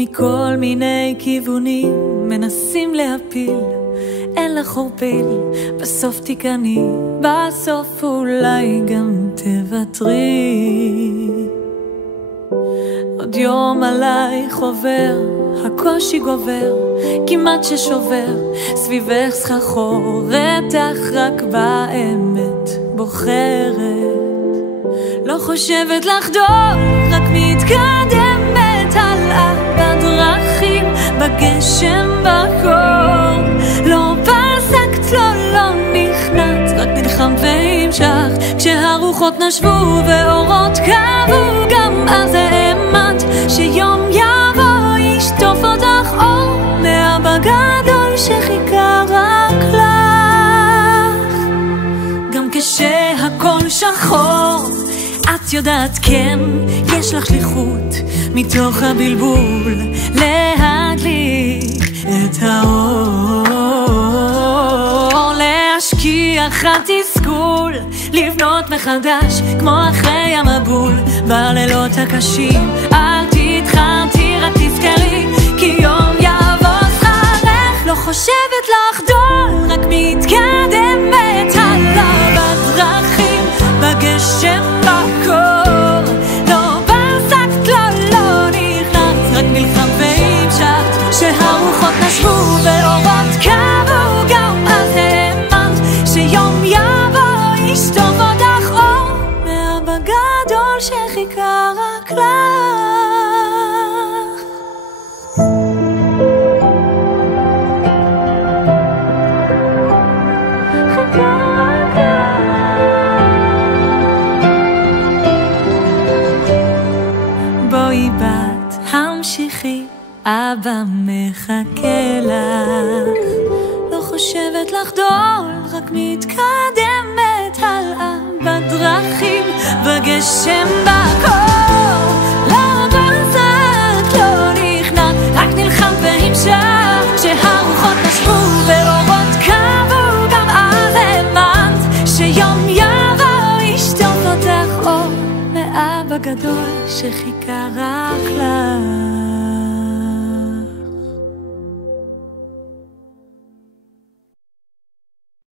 מכל מיני כיוונים מנסים להפיל, אין לך חורפיל, בסוף תיקני, בסוף אולי גם תוותרי. עוד יום עלייך עובר, הקושי גובר, כמעט ששובר, סביבך סחרחורת, אך רק באמת בוחרת. לא חושבת לחדול, רק מתקדמת הלאה בדרכים, בגשם, בקור. לא פסקת, לא נכנעת, רק נלחמת והמשכת, כשהרוחות נשבו ואורות קבעו, גם אז האמנת שיום יבוא ישטוף אותך אור מאבא גדול שחיכה רק לך. גם כשהכל שחור את יודעת כן, יש לך שליחות מתוך הבלבול להדליק את האור, להשכיח התסכול, לבנות מחדש כמו אחרי המבול. בלילות הקשים אל תתחרטי, רק תזכרי כי יום יבוא שכרך. לא חושבת לחדול, רק מתקדמת הלאה בדרכים, בגשם, בקור. לא פסקת, לא נכנעת, רק נלחמת והמשכת, שהרוחות נשבו ואורות קבעו, גם אז האמנת שיום יבוא ישטוף אותך אור מאבא גדול שחיכה רק לך. בואי בת, המשיכי, אבא מחכה לך. לא חושבת לחדול, רק מתקדמת הלאה בדרכים, בגשם, בקור. לא פסקת, לא נכנעת, רק נלחמת והמשכת, כשהרוחות נשבו ואורות קבעו, גם אז האמנת שיום יבוא ישטוף אותך אור מאבא גדול שחיכה רק לך.